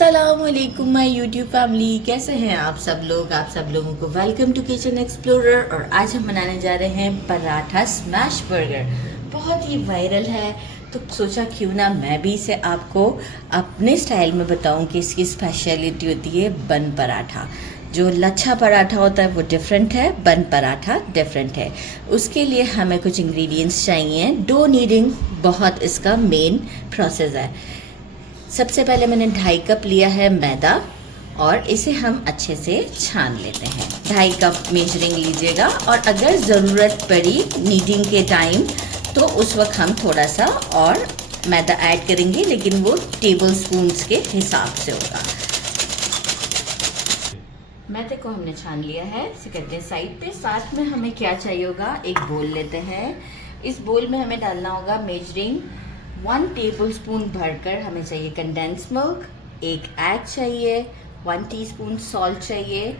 अस्सलामुअलैकुम my YouTube family, कैसे हैं आप सब लोग। आप सब लोगों को वेलकम टू किचन एक्सप्लोरर। और आज हम बनाने जा रहे हैं पराठा स्मैश बर्गर। बहुत ही वायरल है तो सोचा क्यों ना मैं भी इसे आपको अपने स्टाइल में बताऊं कि इसकी स्पेशलिटी होती है बन पराठा। जो लच्छा पराठा होता है वो डिफरेंट है, बन पराठा डिफरेंट है। उसके लिए हमें कुछ इंग्रेडिएंट्स चाहिए। डो नीडिंग बहुत इसका मेन प्रोसेस है। सबसे पहले मैंने 2.5 कप लिया है मैदा और इसे हम अच्छे से छान लेते हैं। 2.5 कप मेजरिंग लीजिएगा और अगर ज़रूरत पड़ी नीडिंग के टाइम तो उस वक्त हम थोड़ा सा और मैदा ऐड करेंगे, लेकिन वो टेबल स्पून्स के हिसाब से होगा। मैदे को हमने छान लिया है, इसे करते हैं साइड पे। साथ में हमें क्या चाहिए होगा, एक बोल लेते हैं। इस बोल में हमें डालना होगा मेजरिंग 1 टेबलस्पून भरकर हमें चाहिए कंडेंस मिल्क, 1 एग चाहिए, 1 टीस्पून सॉल्ट चाहिए।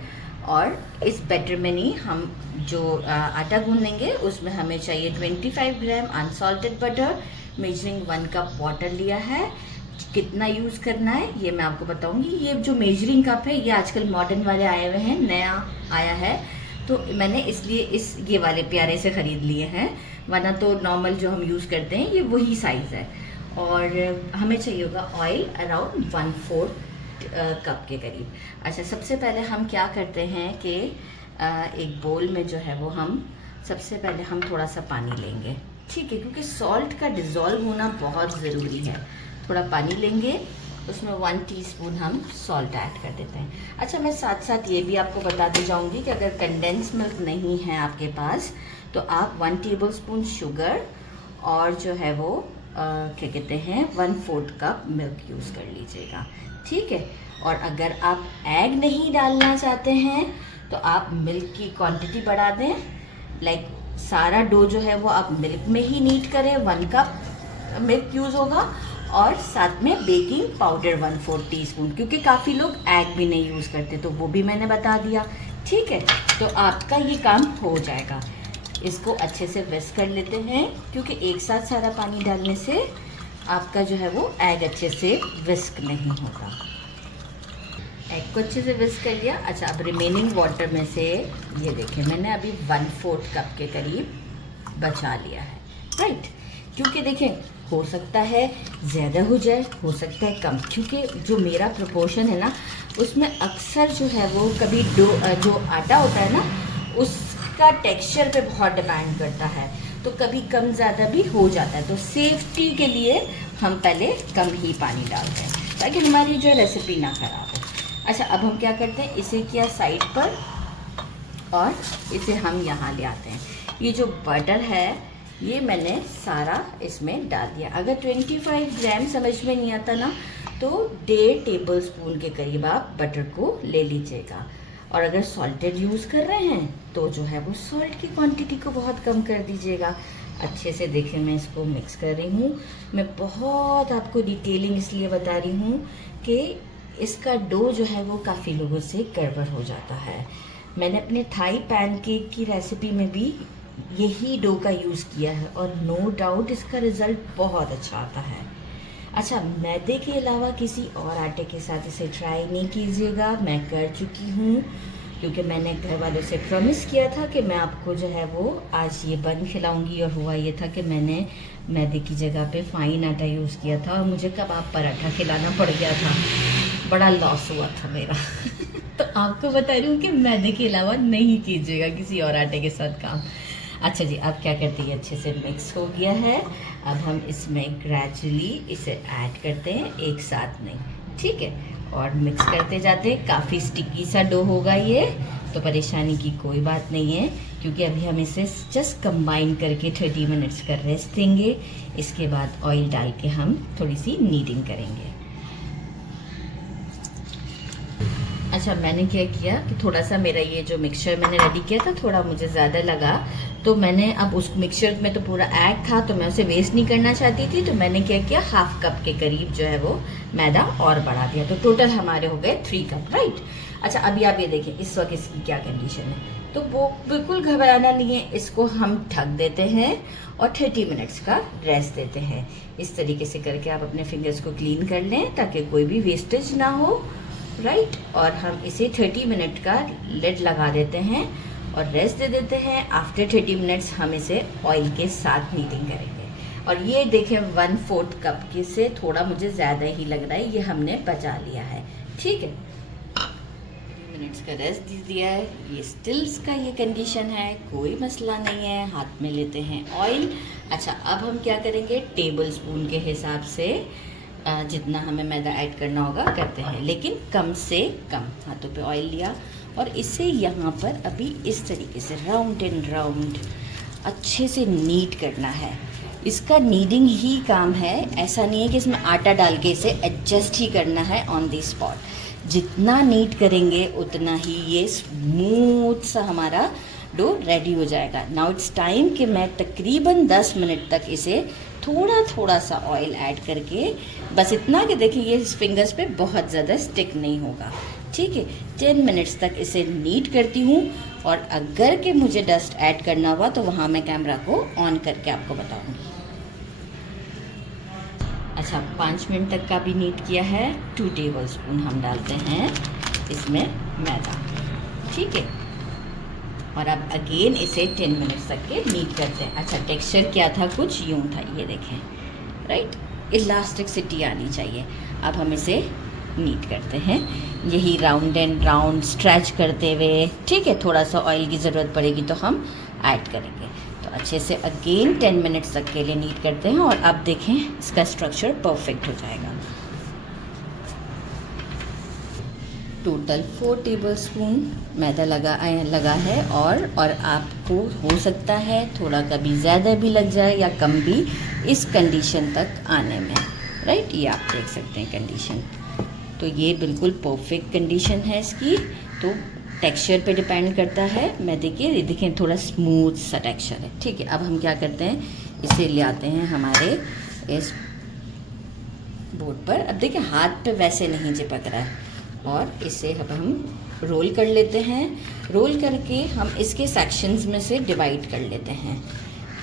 और इस बैटर में नहीं, हम जो आटा गूंदेंगे उसमें हमें चाहिए 25 gram unsalted butter. Measuring 1 cup water लिया है। कितना यूज़ करना है ये मैं आपको बताऊंगी। ये जो मेजरिंग कप है ये आजकल मॉडर्न वाले आए हुए हैं, नया आया है, तो मैंने इसलिए ये वाले प्यारे से ख़रीद लिए हैं, वरना तो नॉर्मल जो हम यूज़ करते हैं ये वही साइज़ है। और हमें चाहिए होगा ऑयल अराउंड 1/4 कप के करीब। अच्छा, सबसे पहले हम क्या करते हैं कि एक बोल में जो है वो हम सबसे पहले हम थोड़ा सा पानी लेंगे, ठीक है, क्योंकि सॉल्ट का डिज़ोल्व होना बहुत ज़रूरी है। थोड़ा पानी लेंगे, उसमें 1 टीस्पून हम सॉल्ट ऐड कर देते हैं। अच्छा, मैं साथ साथ ये भी आपको बताते जाऊंगी कि अगर कंडेंस मिल्क नहीं है आपके पास तो आप 1 टेबलस्पून शुगर और जो है वो क्या कहते हैं 1/4 कप मिल्क यूज़ कर लीजिएगा, ठीक है। और अगर आप एग नहीं डालना चाहते हैं तो आप मिल्क की क्वांटिटी बढ़ा दें। लाइक सारा डो जो है वो आप मिल्क में ही नीड करें, 1 कप मिल्क यूज़ होगा। और साथ में बेकिंग पाउडर 1/4 टीस्पून, क्योंकि काफ़ी लोग एग भी नहीं यूज़ करते, तो वो भी मैंने बता दिया, ठीक है। तो आपका ये काम हो जाएगा। इसको अच्छे से विस्क कर लेते हैं, क्योंकि एक साथ सारा पानी डालने से आपका जो है वो एग अच्छे से विस्क नहीं होगा। एग को अच्छे से विस्क कर लिया। अच्छा, अब रिमेनिंग वाटर में से ये देखिए मैंने अभी 1/4 कप के करीब बचा लिया है, राइट। क्योंकि देखें, हो सकता है ज़्यादा हो जाए, हो सकता है कम, क्योंकि जो मेरा प्रोपोर्शन है ना उसमें अक्सर जो है वो कभी जो आटा होता है ना उसका टेक्सचर पे बहुत डिपेंड करता है, तो कभी कम ज़्यादा भी हो जाता है। तो सेफ्टी के लिए हम पहले कम ही पानी डालते हैं ताकि हमारी जो रेसिपी ना ख़राब हो। अच्छा, अब हम क्या करते हैं, इसे किया साइड पर और इसे हम यहाँ ले आते हैं। ये जो बटर है ये मैंने सारा इसमें डाल दिया। अगर 25 ग्राम समझ में नहीं आता ना तो 1.5 टेबलस्पून के करीब आप बटर को ले लीजिएगा। और अगर सॉल्टेड यूज़ कर रहे हैं तो जो है वो सॉल्ट की क्वांटिटी को बहुत कम कर दीजिएगा। अच्छे से देखें, मैं इसको मिक्स कर रही हूँ। मैं बहुत आपको डिटेलिंग इसलिए बता रही हूँ कि इसका डो जो है वो काफ़ी लोगों से गड़बड़ हो जाता है। मैंने अपने थाई पैनकेक की रेसिपी में भी यही डो का यूज़ किया है और नो डाउट इसका रिज़ल्ट बहुत अच्छा आता है। अच्छा, मैदे के अलावा किसी और आटे के साथ इसे ट्राई नहीं कीजिएगा। मैं कर चुकी हूँ, क्योंकि मैंने घर वालों से प्रॉमिस किया था कि मैं आपको जो है वो आज ये बन खिलाऊंगी। और हुआ ये था कि मैंने मैदे की जगह पे फाइन आटा यूज़ किया था और मुझे कबाब पराठा खिलाना पड़ गया था। बड़ा लॉस हुआ था मेरा तो आपको बता रही हूँ कि मैदे के अलावा नहीं कीजिएगा किसी और आटे के साथ काम। अच्छा जी, अब क्या करते हैं, अच्छे से मिक्स हो गया है। अब हम इसमें ग्रेजुअली इसे ऐड करते हैं, एक साथ नहीं, ठीक है। और मिक्स करते जाते हैं। काफ़ी स्टिकी सा डो होगा ये, तो परेशानी की कोई बात नहीं है, क्योंकि अभी हम इसे जस्ट कंबाइन करके 30 मिनट्स का रेस्ट देंगे। इसके बाद ऑयल डाल के हम थोड़ी सी नीडिंग करेंगे। अच्छा, मैंने क्या किया कि थोड़ा सा मेरा ये जो मिक्सचर मैंने रेडी किया था थोड़ा मुझे ज़्यादा लगा, तो मैंने अब उस मिक्सचर में तो पूरा एग था तो मैं उसे वेस्ट नहीं करना चाहती थी, तो मैंने क्या किया 1/2 कप के करीब जो है वो मैदा और बढ़ा दिया, तो टोटल हमारे हो गए 3 कप, राइट। अच्छा, अभी आप ये देखें इस वक्त इसकी क्या कंडीशन है। तो वो बिल्कुल घबराना नहीं है, इसको हम ढक देते हैं और 30 मिनट्स का रेस्ट देते हैं। इस तरीके से करके आप अपने फिंगर्स को क्लीन कर लें ताकि कोई भी वेस्टेज ना हो, राइट। और हम इसे 30 मिनट का लिड लगा देते हैं और रेस्ट दे देते हैं। आफ्टर 30 मिनट्स हम इसे ऑयल के साथ नीडिंग करेंगे। और ये देखें 1/4 कप के से थोड़ा मुझे ज़्यादा ही लग रहा है, ये हमने बचा लिया है, ठीक है। 30 मिनट्स का रेस्ट दे दिया है, ये स्टिल्स का ये कंडीशन है, कोई मसला नहीं है। हाथ में लेते हैं ऑयल। अच्छा, अब हम क्या करेंगे, टेबल स्पून के हिसाब से जितना हमें मैदा ऐड करना होगा करते हैं, लेकिन कम से कम। हाथों पे ऑयल लिया और इसे यहाँ पर अभी इस तरीके से राउंड एंड राउंड अच्छे से नीड करना है। इसका नीडिंग ही काम है, ऐसा नहीं है कि इसमें आटा डाल के इसे एडजस्ट ही करना है ऑन दी स्पॉट। जितना नीड करेंगे उतना ही ये स्मूथ सा हमारा डो रेडी हो जाएगा। नाउ इट्स टाइम कि मैं तकरीबन 10 मिनट तक इसे थोड़ा थोड़ा सा ऑयल ऐड करके, बस इतना कि देखिए ये फिंगर्स पे बहुत ज़्यादा स्टिक नहीं होगा, ठीक है। 10 मिनट्स तक इसे नीड करती हूँ और अगर कि मुझे डस्ट ऐड करना हुआ तो वहाँ मैं कैमरा को ऑन करके आपको बताऊँगी। अच्छा, 5 मिनट तक का भी नीट किया है। 2 टेबल स्पून हम डालते हैं इसमें मैदा, ठीक है। और अब अगेन इसे 10 मिनट्स तक के नीट करते हैं। अच्छा, टेक्सचर क्या था, कुछ यूँ था, ये देखें, राइट। इलास्टिसिटी आनी चाहिए। अब हम इसे नीट करते हैं, यही राउंड एंड राउंड स्ट्रेच करते हुए, ठीक है। थोड़ा सा ऑयल की ज़रूरत पड़ेगी तो हम ऐड करेंगे। तो अच्छे से अगेन 10 मिनट्स तक के लिए नीट करते हैं और अब देखें इसका स्ट्रक्चर परफेक्ट हो जाएगा। टोटल 4 टेबल स्पून मैदा लगा है और आपको हो सकता है थोड़ा कभी ज़्यादा भी लग जाए या कम भी इस कंडीशन तक आने में, राइट। ये आप देख सकते हैं कंडीशन, तो ये बिल्कुल परफेक्ट कंडीशन है इसकी। तो टेक्सचर पे डिपेंड करता है। मैदे के ये देखें थोड़ा स्मूथ सा टेक्सचर है, ठीक है। अब हम क्या करते हैं, इसे ले आते हैं हमारे इस बोर्ड पर। अब देखिए हाथ पे वैसे नहीं चिपक रहा है और इसे अब हम रोल कर लेते हैं। रोल करके हम इसके सेक्शंस में से डिवाइड कर लेते हैं।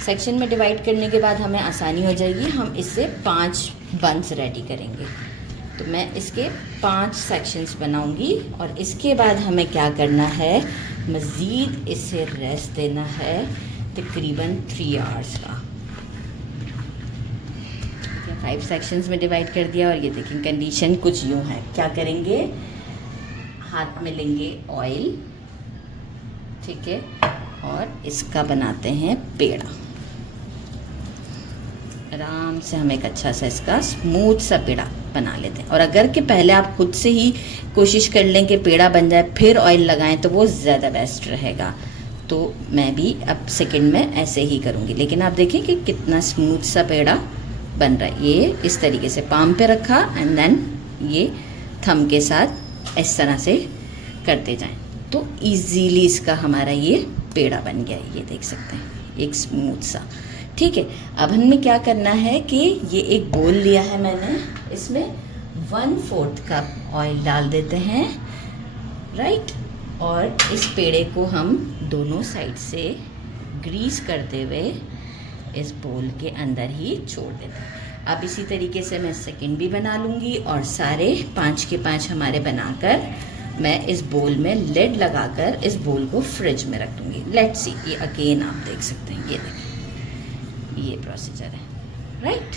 सेक्शन में डिवाइड करने के बाद हमें आसानी हो जाएगी, हम इससे 5 बंस रेडी करेंगे। तो मैं इसके 5 सेक्शंस बनाऊंगी और इसके बाद हमें क्या करना है, मज़ीद इसे रेस्ट देना है तकरीबन 3 आवर्स का। 5 सेक्शंस में डिवाइड कर दिया और ये देखें कंडीशन कुछ यूँ है। क्या करेंगे, हाथ में लेंगे ऑयल, ठीक है, और इसका बनाते हैं पेड़ा। आराम से हम एक अच्छा सा इसका स्मूथ सा पेड़ा बना लेते हैं। और अगर कि पहले आप खुद से ही कोशिश कर लें कि पेड़ा बन जाए फिर ऑयल लगाएं तो वो ज़्यादा बेस्ट रहेगा। तो मैं भी अब सेकंड में ऐसे ही करूँगी, लेकिन आप देखें कि कितना स्मूथ सा पेड़ा बन रहा है। ये इस तरीके से पाम पे रखा एंड देन ये थंब के साथ इस तरह से करते जाएं तो इजीली इसका हमारा ये पेड़ा बन गया है। ये देख सकते हैं एक स्मूथ सा, ठीक है। अब हमें क्या करना है कि ये एक बोल लिया है मैंने, इसमें 1/4 कप ऑयल डाल देते हैं, राइट। और इस पेड़े को हम दोनों साइड से ग्रीस करते हुए इस बोल के अंदर ही छोड़ देते हैं। अब इसी तरीके से मैं सेकंड भी बना लूँगी और सारे 5 के 5 हमारे बनाकर मैं इस बोल में लिड लगाकर इस बोल को फ्रिज में रख दूँगी। लेट्स सी, ये अगेन आप देख सकते हैं, ये देखिए ये प्रोसीजर है, राइट।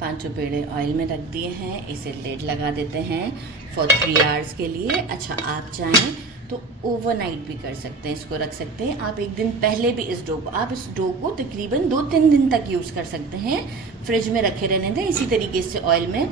5 पेड़े ऑयल में रख दिए हैं, इसे लिड लगा देते हैं फॉर 3 आवर्स के लिए। अच्छा, आप चाहें तो ओवरनाइट भी कर सकते हैं, इसको रख सकते हैं आप एक दिन पहले भी। इस डो को तकरीबन 2-3 दिन तक यूज़ कर सकते हैं, फ्रिज में रखे रहने दें। इसी तरीके से ऑयल में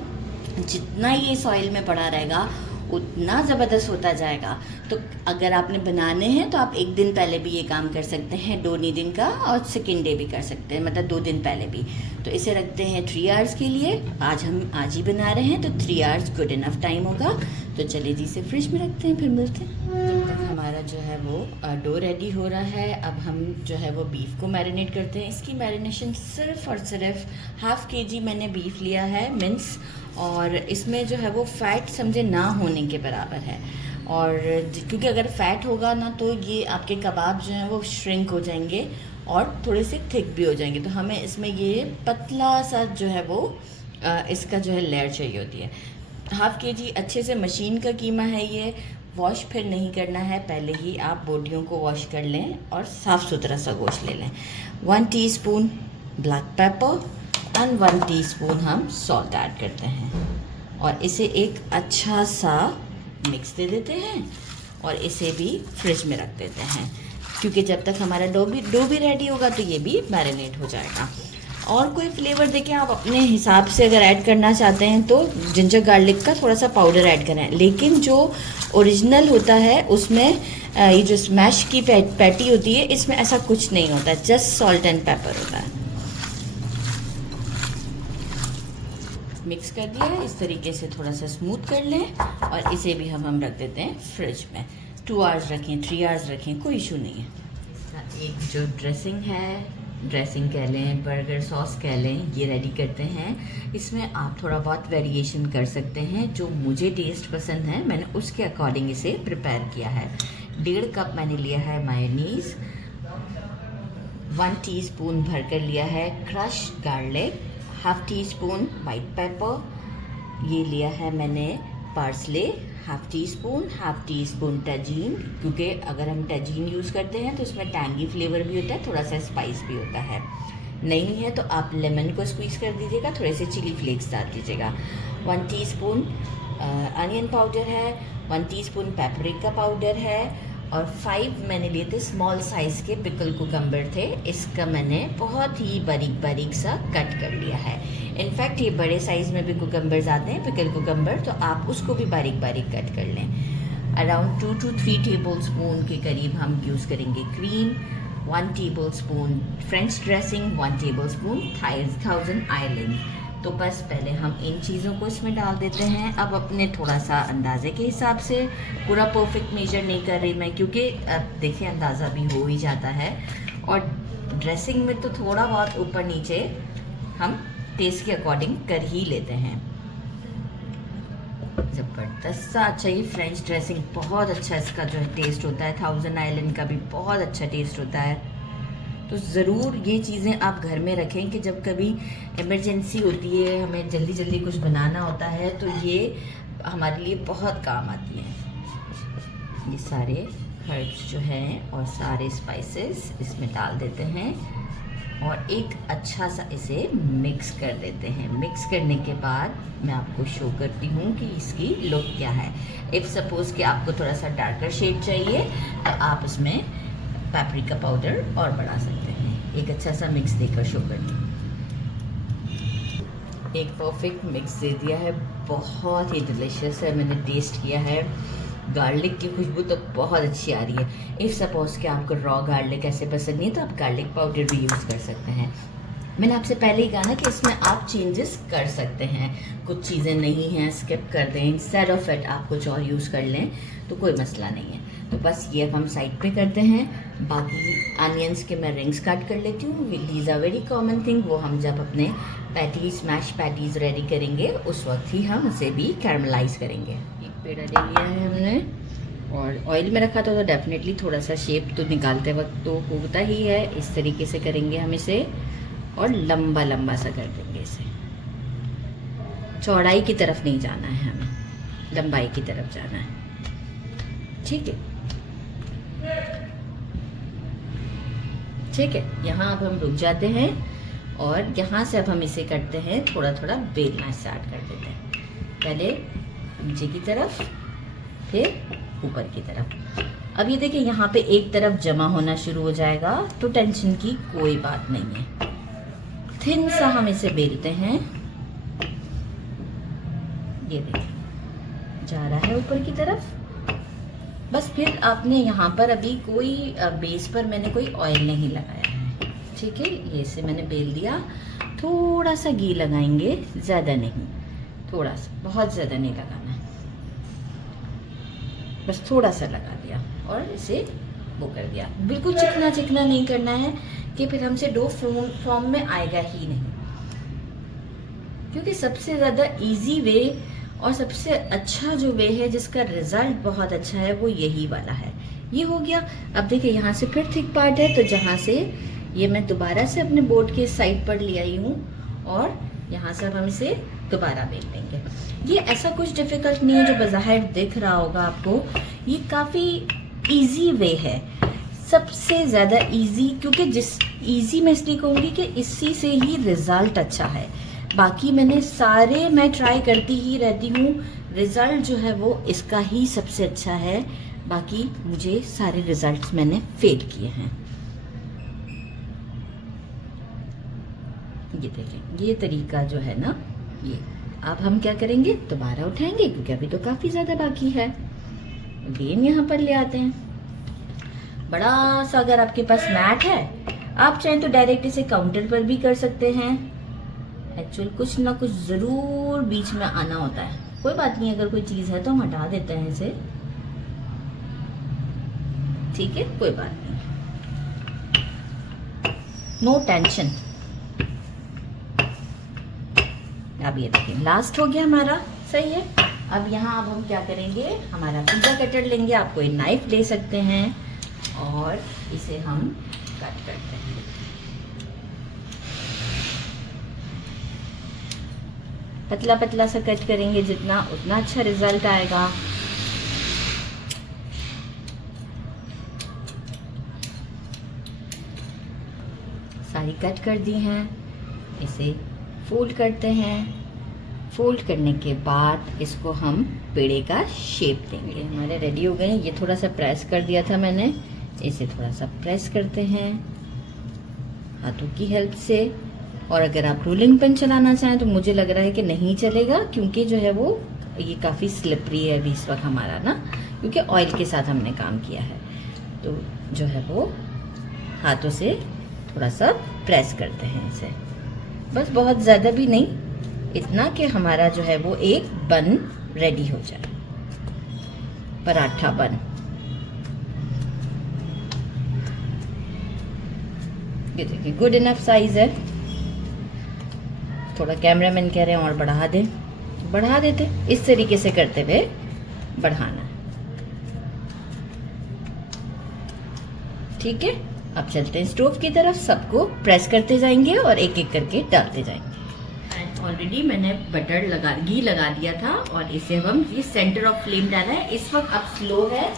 जितना ये इस ऑयल में पड़ा रहेगा उतना ज़बरदस्त होता जाएगा। तो अगर आपने बनाने हैं तो आप एक दिन पहले भी ये काम कर सकते हैं, डो नीडिंग का, और सेकेंड डे भी कर सकते हैं, मतलब 2 दिन पहले भी। तो इसे रखते हैं 3 आवर्स के लिए। हम आज ही बना रहे हैं तो 3 आवर्स गुड इनफ टाइम होगा। तो चलिए जी, इसे फ्रिज में रखते हैं, फिर मिलते हैं। जब तक हमारा जो है वो डो रेडी हो रहा है, अब हम जो है वो बीफ को मैरिनेट करते हैं। इसकी मैरिनेशन सिर्फ और सिर्फ 1/2 kg मैंने बीफ लिया है, मिन्स, और इसमें जो है वो फैट समझे ना होने के बराबर है। और क्योंकि अगर फैट होगा ना तो ये आपके कबाब जो हैं वो श्रिंक हो जाएंगे और थोड़े से थिक भी हो जाएंगे। तो हमें इसमें ये पतला सा जो है वो इसका जो है लेयर चाहिए होती है। हाफ़ kg अच्छे से मशीन का कीमा है ये। वॉश फिर नहीं करना है, पहले ही आप बोटियों को वॉश कर लें और साफ़ सुथरा सा गोश्त ले लें। 1 teaspoon black pepper and 1 teaspoon हम सॉल्ट ऐड करते हैं और इसे एक अच्छा सा मिक्स दे देते हैं और इसे भी फ्रिज में रख देते हैं, क्योंकि जब तक हमारा डो भी रेडी होगा तो ये भी मैरिनेट हो जाएगा। और कोई फ्लेवर देखिए आप अपने हिसाब से अगर ऐड करना चाहते हैं तो जिंजर गार्लिक का थोड़ा सा पाउडर ऐड करें, लेकिन जो ओरिजिनल होता है उसमें ये जो स्मैश की पैटी होती है इसमें ऐसा कुछ नहीं होता, जस्ट सॉल्ट एंड पेपर होता है। मिक्स कर दिया है, इस तरीके से थोड़ा सा स्मूथ कर लें और इसे भी हम रख देते हैं फ्रिज में। 2 आवर्स रखें, 3 आवर्स रखें, कोई इशू नहीं है। एक जो ड्रेसिंग कह लें, बर्गर सॉस कह लें, ये रेडी करते हैं। इसमें आप थोड़ा बहुत वेरिएशन कर सकते हैं, जो मुझे टेस्ट पसंद है मैंने उसके अकॉर्डिंग इसे प्रिपेयर किया है। 1.5 कप मैंने लिया है मायोनीज़, 1 टीस्पून भरकर लिया है crush garlic, 1/2 teaspoon white paper, ये लिया है मैंने पार्सले 1/2 टीस्पून, 1/2 टीस्पून टजीन, क्योंकि अगर हम टजीन यूज़ करते हैं तो इसमें टैंगी फ्लेवर भी होता है, थोड़ा सा स्पाइस भी होता है। नहीं है तो आप लेमन को स्क्वीज़ कर दीजिएगा, थोड़े से चिली फ्लेक्स डाल दीजिएगा। 1 टीस्पून अनियन पाउडर है, 1 टीस्पून पेपरिका पाउडर है और 5 मैंने लिए थे स्मॉल साइज़ के पिकल कुकम्बर थे। इसका मैंने बहुत ही बारीक सा कट कर लिया है। इनफैक्ट ये बड़े साइज़ में भी कुकम्बर्स आते हैं पिकल कुकम्बर, तो आप उसको भी बारीक कट कर लें। अराउंड 2 to 3 टेबल स्पून के करीब हम यूज़ करेंगे cream, 1 table spoon French dressing, 1 table spoon thousand island. तो बस पहले हम इन चीज़ों को इसमें डाल देते हैं। अब अपने थोड़ा सा अंदाजे के हिसाब से, पूरा परफेक्ट मेजर नहीं कर रही मैं, क्योंकि अब देखिए अंदाज़ा भी हो ही जाता है और ड्रेसिंग में तो थोड़ा बहुत ऊपर नीचे हम टेस्ट के अकॉर्डिंग कर ही लेते हैं। ज़बरदस्त सा अच्छा, ये फ्रेंच ड्रेसिंग बहुत अच्छा इसका जो है टेस्ट होता है, थाउजेंड आइलैंड का भी बहुत अच्छा टेस्ट होता है। तो ज़रूर ये चीज़ें आप घर में रखें कि जब कभी इमरजेंसी होती है, हमें जल्दी कुछ बनाना होता है, तो ये हमारे लिए बहुत काम आती है। ये सारे हर्ब्स जो हैं और सारे स्पाइसेस इसमें डाल देते हैं और एक अच्छा सा इसे मिक्स कर देते हैं। मिक्स करने के बाद मैं आपको शो करती हूँ कि इसकी लुक क्या है। इफ़ सपोज़ कि आपको थोड़ा सा डार्कर शेड चाहिए तो आप इसमें पेपरिका पाउडर और बढ़ा सकते हैं। एक अच्छा सा मिक्स देकर शो करती हूँ। एक परफेक्ट मिक्स दे दिया है, बहुत ही डिलीशियस है। मैंने टेस्ट किया है, गार्लिक की खुशबू तो बहुत अच्छी आ रही है। इफ़ सपोज़ कि आपको रॉ गार्लिक ऐसे पसंद नहीं तो आप गार्लिक पाउडर भी यूज़ कर सकते हैं। मैंने आपसे पहले ही कहा ना कि इसमें आप चेंजेस कर सकते हैं, कुछ चीज़ें नहीं हैं स्किप कर दें, इंस्टेड ऑफ इट आप कुछ और यूज़ कर लें तो कोई मसला नहीं है। तो बस ये अब हम साइड पे करते हैं। बाकी अनियंस के मैं रिंग्स कट कर लेती हूँ, these are very common thing. वो हम जब अपने मैश पैटीज़ रेडी करेंगे उस वक्त ही हम इसे भी कैरमलाइज करेंगे। एक पेड़ा ले लिया है हमने और ऑयल में रखा था तो डेफिनेटली थोड़ा सा शेप तो निकालते वक्त तो होता ही है। इस तरीके से करेंगे हम इसे और लंबा सा कर देंगे इसे। चौड़ाई की तरफ नहीं जाना है हमें, लंबाई की तरफ जाना है। ठीक है, ठीक है। यहाँ अब हम रुक जाते हैं और यहाँ से अब हम इसे करते हैं थोड़ा बेलना स्टार्ट कर देते हैं। पहले नीचे की तरफ, फिर ऊपर की तरफ। अब ये देखिए यहाँ पे एक तरफ जमा होना शुरू हो जाएगा, तो टेंशन की कोई बात नहीं है। थिन सा हम इसे बेलते हैं, ये देखिए जा रहा है ऊपर की तरफ। बस फिर आपने यहाँ पर अभी कोई बेस पर मैंने कोई ऑयल नहीं लगाया है, ठीक है। ये इसे मैंने बेल दिया, थोड़ा सा घी लगाएंगे, ज़्यादा नहीं, थोड़ा सा, बहुत ज़्यादा नहीं लगाना है, बस थोड़ा सा लगा दिया और इसे वो कर दिया। बिल्कुल चिकना नहीं करना है कि फिर हमसे डो फॉर्म में आएगा ही नहीं, क्योंकि सबसे ज़्यादा इजी वे और सबसे अच्छा जो वे है जिसका रिजल्ट बहुत अच्छा है वो यही वाला है। ये हो गया। अब देखिए यहाँ से फिर थिक पार्ट है, तो जहाँ से ये मैं दोबारा से अपने बोर्ड के साइड पर ले आई हूँ और यहाँ से अब हम इसे दोबारा बेल लेंगे। ये ऐसा कुछ डिफिकल्ट नहीं है जो बाहर दिख रहा होगा आपको, ये काफ़ी इजी वे है, सबसे ज़्यादा इजी, क्योंकि इजी मैं इसलिए कहूँगी कि इसी से ही रिज़ल्ट अच्छा है। बाकी मैं ट्राई करती ही रहती हूँ, रिज़ल्ट जो है वो इसका ही सबसे अच्छा है। बाकी मुझे सारे रिज़ल्ट्स मैंने फेल किए हैं। ये देखें, ये तरीका जो है ना, ये अब हम क्या करेंगे, दोबारा उठाएंगे क्योंकि अभी तो काफ़ी ज़्यादा बाकी है। अगेन यहाँ पर ले आते हैं। बड़ा सा अगर आपके पास मैट है, आप चाहें तो डायरेक्ट इसे काउंटर पर भी कर सकते हैं। एक्चुअल कुछ ना कुछ ज़रूर बीच में आना होता है। कोई बात नहीं, अगर कोई चीज़ है तो हम हटा देते हैं इसे, ठीक है, कोई बात नहीं, नो टेंशन। अब ये देखिए लास्ट हो गया हमारा, सही है। अब यहाँ हम क्या करेंगे, हमारा पिज्जा कटर लेंगे, आप कोई नाइफ ले सकते हैं और इसे हम कट करते हैं। पतला पतला सा कट करेंगे, जितना उतना अच्छा रिजल्ट आएगा। सारी कट कर दी हैं, इसे फोल्ड करते हैं। फोल्ड करने के बाद इसको हम पेड़े का शेप देंगे। हमारे रेडी हो गए हैं। ये थोड़ा सा प्रेस कर दिया था मैंने, इसे थोड़ा सा प्रेस करते हैं हाथों की हेल्प से। और अगर आप रोलिंग पिन चलाना चाहें तो मुझे लग रहा है कि नहीं चलेगा, क्योंकि जो है वो ये काफ़ी स्लिपरी है अभी इस वक्त हमारा ना, क्योंकि ऑयल के साथ हमने काम किया है। तो जो है वो हाथों से थोड़ा सा प्रेस करते हैं इसे, बस बहुत ज़्यादा भी नहीं, इतना कि हमारा जो है वो एक बन रेडी हो जाए, पराठा बन। ये देखिए गुड इनफ साइज है। थोड़ा कैमरामैन कह रहे हैं और बढ़ा दें, बढ़ा देते। इस तरीके से करते हुए बढ़ाना, ठीक है। अब चलते हैं स्टोव की तरफ, सबको प्रेस करते जाएंगे और एक एक करके डालते जाएंगे। ऑलरेडी मैंने घी लगा दिया था और इसे अब हम ये सेंटर ऑफ फ्लेम डाला है। इस वक्त अब स्लो है,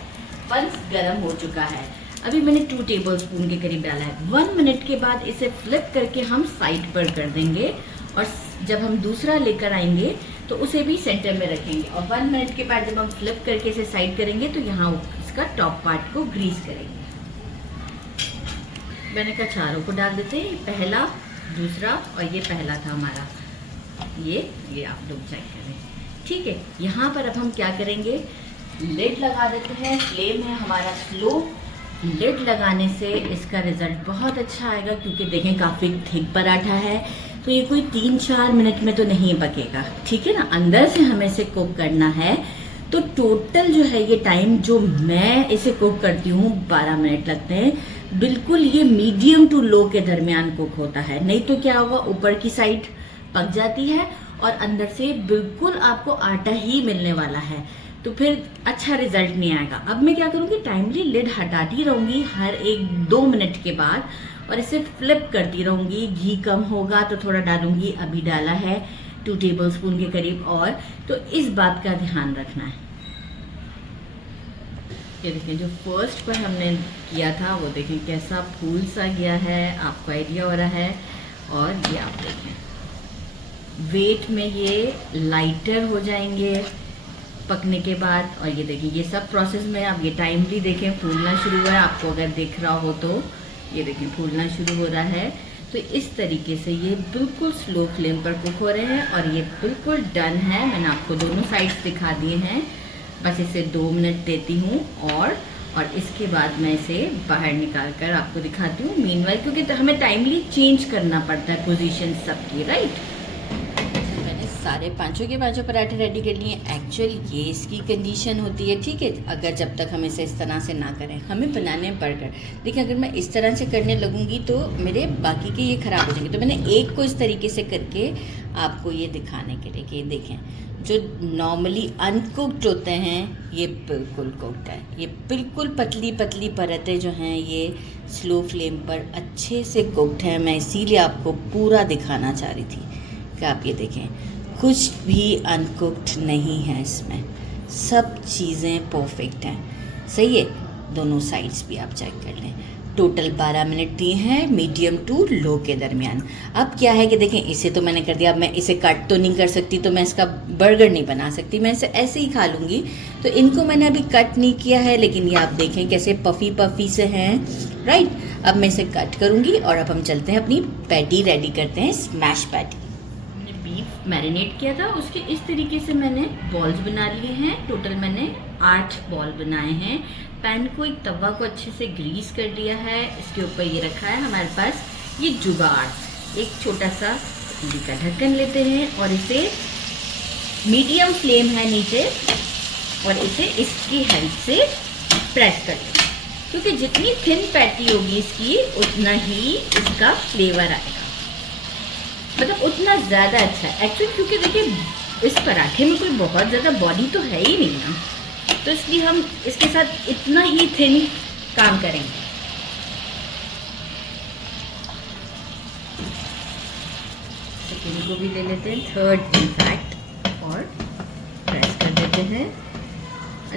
बंस गर्म हो चुका है। अभी मैंने 2 टेबलस्पून के करीब डाला है। 1 मिनट के बाद इसे फ्लिप करके हम साइड पर कर देंगे और जब हम दूसरा लेकर आएंगे तो उसे भी सेंटर में रखेंगे। और 1 मिनट के बाद जब हम फ्लिप करके इसे साइड करेंगे तो यहाँ इसका टॉप पार्ट को ग्रीस करेंगे। मैंने कहा चारों को डाल देते हैं, पहला, दूसरा और ये पहला था हमारा, ये आप लोग चेक करें, ठीक है। यहाँ पर अब हम क्या करेंगे, लिड लगा देते हैं। फ्लेम है हमारा स्लो। लिड लगाने से इसका रिजल्ट बहुत अच्छा आएगा, क्योंकि देखें काफ़ी थिक पराठा है, तो ये कोई 3-4 मिनट में तो नहीं पकेगा, ठीक है ना। अंदर से हमें इसे कुक करना है, तो टोटल जो है ये टाइम जो मैं इसे कुक करती हूँ 12 मिनट लगते हैं। बिल्कुल ये मीडियम टू लो के दरमियान कुक होता है, नहीं तो क्या होगा, ऊपर की साइड पक जाती है और अंदर से बिल्कुल आपको आटा ही मिलने वाला है, तो फिर अच्छा रिजल्ट नहीं आएगा। अब मैं क्या करूँगी, टाइमली लिड हटाती रहूँगी हर 1-2 मिनट के बाद और इसे फ्लिप करती रहूँगी। घी कम होगा तो थोड़ा डालूँगी, अभी डाला है 2 टेबलस्पून के करीब और, तो इस बात का ध्यान रखना है। ये देखें जो फर्स्ट पर हमने किया था वो देखें कैसा फूल सा गया है, आपको आइडिया हो रहा है। और ये आप देखें वेट में ये लाइटर हो जाएंगे पकने के बाद। और ये देखिए ये सब प्रोसेस में अब ये टाइमली देखें फूलना शुरू हुआ है, आपको अगर दिख रहा हो तो ये देखें फूलना शुरू हो रहा है। तो इस तरीके से ये बिल्कुल स्लो फ्लेम पर कुक हो रहे हैं और ये बिल्कुल डन है। मैंने आपको दोनों साइड्स दिखा दिए हैं, बस इसे 2 मिनट देती हूँ और इसके बाद मैं इसे बाहर निकाल कर आपको दिखाती हूँ। मीनवाइल क्योंकि तो हमें टाइमली चेंज करना पड़ता है पोजीशन सबकी, राइट। मैंने सारे पांचों के पांचों पराठे रेडी कर लिए। एक्चुअल ये इसकी कंडीशन होती है, ठीक है, अगर जब तक हम इसे इस तरह से ना करें, हमें बनाने पड़कर। देखिए अगर मैं इस तरह से करने लगूंगी तो मेरे बाकी के ये ख़राब हो जाएंगे। तो मैंने एक को इस तरीके से करके आपको ये दिखाने के लिए कि देखें, जो नॉर्मली अनकुक्ड होते हैं ये बिल्कुल कुक्ड है। ये बिल्कुल पतली पतली परतें जो हैं ये स्लो फ्लेम पर अच्छे से कुक्ड हैं। मैं इसीलिए आपको पूरा दिखाना चाह रही थी कि आप ये देखें, कुछ भी अनकुक्ड नहीं है इसमें, सब चीज़ें परफेक्ट हैं। सही है, दोनों साइड्स भी आप चेक कर लें। टोटल 12 मिनट दिए हैं मीडियम टू लो के दरमियान। अब क्या है कि देखें, इसे तो मैंने कर दिया, अब मैं इसे कट तो नहीं कर सकती, तो मैं इसका बर्गर नहीं बना सकती, मैं इसे ऐसे ही खा लूँगी। तो इनको मैंने अभी कट नहीं किया है, लेकिन ये आप देखें कैसे पफ़ी पफ़ी से हैं, राइट। अब मैं इसे कट करूँगी और अब हम चलते हैं अपनी पैटी रेडी करते हैं, स्मैश पैटी। मैंने बीफ मैरिनेट किया था, उसके इस तरीके से मैंने बॉल्स बना लिए हैं। टोटल मैंने 8 बॉल बनाए हैं। पैन को, एक तवा को अच्छे से ग्रीस कर लिया है। इसके ऊपर ये रखा है हमारे पास ये जुगाड़, एक छोटा सा इडली का ढक्कन लेते हैं और इसे मीडियम फ्लेम है नीचे, और इसे इसकी हेल्प से प्रेस कर लें, क्योंकि जितनी थिन पैटी होगी इसकी उतना ही इसका फ्लेवर आएगा, मतलब उतना ज़्यादा अच्छा है एक्चुअली। क्योंकि देखिए इस पराठे में कोई बहुत ज़्यादा बॉडी तो है ही नहीं ना, तो इसलिए हम इसके साथ इतना ही थिन काम करेंगे। सेकेंड को भी ले लेते हैं, थर्ड इनफैक्ट, और प्रेस कर देते हैं।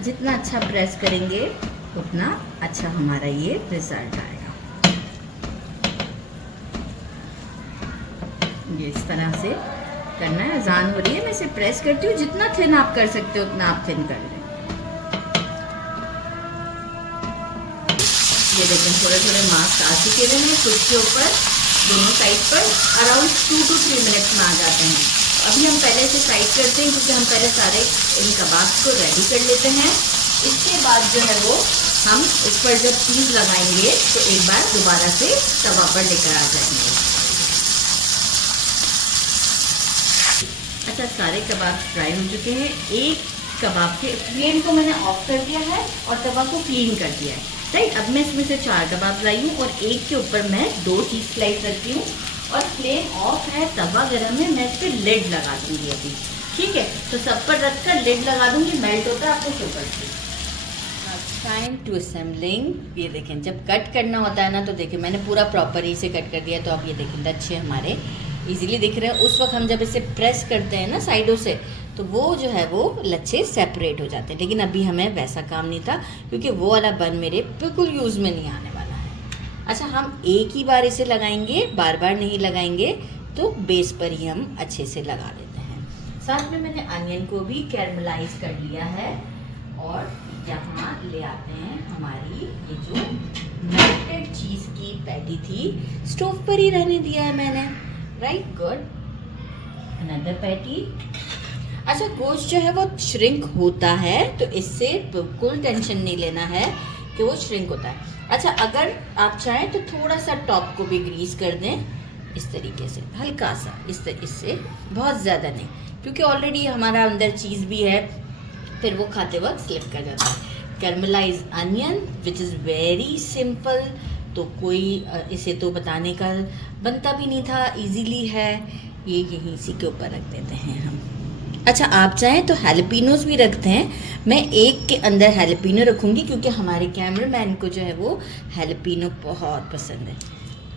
जितना अच्छा प्रेस करेंगे उतना अच्छा हमारा ये रिजल्ट आएगा। ये इस तरह से करना है। अजान हो रही है, मैं इसे प्रेस करती हूँ। जितना थिन आप कर सकते हो उतना आप थिन कर लें। ये देखें, थोड़े थोड़े मार्क्स आ चुके हैं मेरे खुद के ऊपर, दोनों साइड पर अराउंड 2 to 3 मिनट्स में आ जाते हैं। अभी हम पहले से साइड करते हैं, क्योंकि हम पहले सारे इन कबाब को रेडी कर लेते हैं। इसके बाद जो है वो हम ऊपर जब चीज़ लगाएंगे तो एक बार दोबारा से तवा पर लेकर आ जाएंगे। अच्छा, सारे कबाब फ्राई हो चुके हैं। एक कबाब के फ्लेम को मैंने ऑफ कर दिया है और तवा को क्लीन कर दिया है, राइट। अब मैं इसमें से 4 कबाब लाई हूँ और एक के ऊपर मैं 2 चीज़ स्लाइस रखती हूँ, और फ्लेम ऑफ है, तवा गर्म है। मैं इस पर लिड लगा दूँगी अभी, ठीक है। तो सब पर रख कर लिड लगा दूँगी, मेल्ट होता है आपको शो करती हूँ। Time to assembling. ये देखें, जब कट करना होता है ना, तो देखिए मैंने पूरा प्रॉपर ही से कट कर दिया। तो अब ये देखें लच्छे हमारे इजीली दिख रहे हैं। उस वक्त हम जब इसे प्रेस करते हैं ना साइडों से, तो वो जो है वो लच्छे सेपरेट हो जाते हैं। लेकिन अभी हमें वैसा काम नहीं था, क्योंकि वो वाला बन मेरे बिल्कुल यूज़ में नहीं आने वाला है। अच्छा, हम एक ही बार इसे लगाएंगे, बार बार नहीं लगाएंगे, तो बेस पर ही हम अच्छे से लगा देते हैं। साथ में मैंने अनियन को भी कैरमलाइज कर लिया है, और यहाँ ले आते हैं हमारी ये जो मेल्टेड चीज़ की पैटी थी, स्टोव पर ही रहने दिया है मैंने, राइट, गुड। Another patty. अच्छा, गोश्त जो है वो श्रिंक होता है, तो इससे बिल्कुल टेंशन नहीं लेना है कि वो श्रिंक होता है। अच्छा, अगर आप चाहें तो थोड़ा सा टॉप को भी ग्रीस कर दें, इस तरीके से हल्का सा, इससे बहुत ज़्यादा नहीं, क्योंकि ऑलरेडी हमारा अंदर चीज़ भी है, फिर वो खाते वक्त स्लिप कर जाता है। Caramelise onion which is very simple, तो कोई इसे तो बताने का बनता भी नहीं था, इजीली है। ये यहीं इसी के ऊपर रख देते हैं हम। अच्छा, आप चाहें तो हैलपिनोज भी रखते हैं। मैं एक के अंदर हैलपिनो रखूँगी, क्योंकि हमारे कैमरामैन को जो है वो हैलपिनो बहुत पसंद है।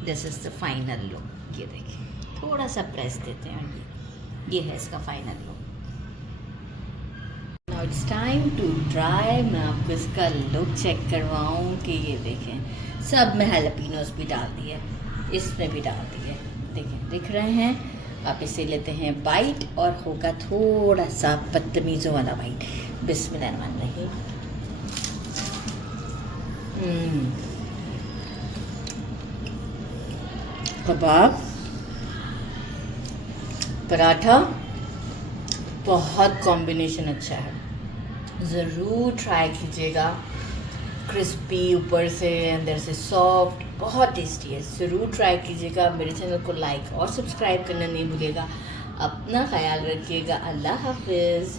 This is the final look. ये देखिए, थोड़ा सा प्रेस देते हैं, ये है इसका final look. Now it's time to try. मैं आपको इसका लुक चेक करवाऊँ कि ये देखें, सब में हैलपिनोज भी डाल दिए, इसमें भी डाल दिए, देखें दिख रहे हैं। आप इसे लेते हैं बाइट, और होगा थोड़ा सा बदतमीज़ों वाला बाइट। बिस्मिल्लाहिर्रहमानिर्रहीम। कबाब, पराठा, बहुत कॉम्बिनेशन अच्छा है, ज़रूर ट्राई कीजिएगा। क्रिस्पी ऊपर से, अंदर से सॉफ्ट, बहुत टेस्टी है, ज़रूर ट्राई कीजिएगा। मेरे चैनल को लाइक और सब्सक्राइब करना नहीं भूलिएगा। अपना ख्याल रखिएगा। अल्लाह हाफिज़।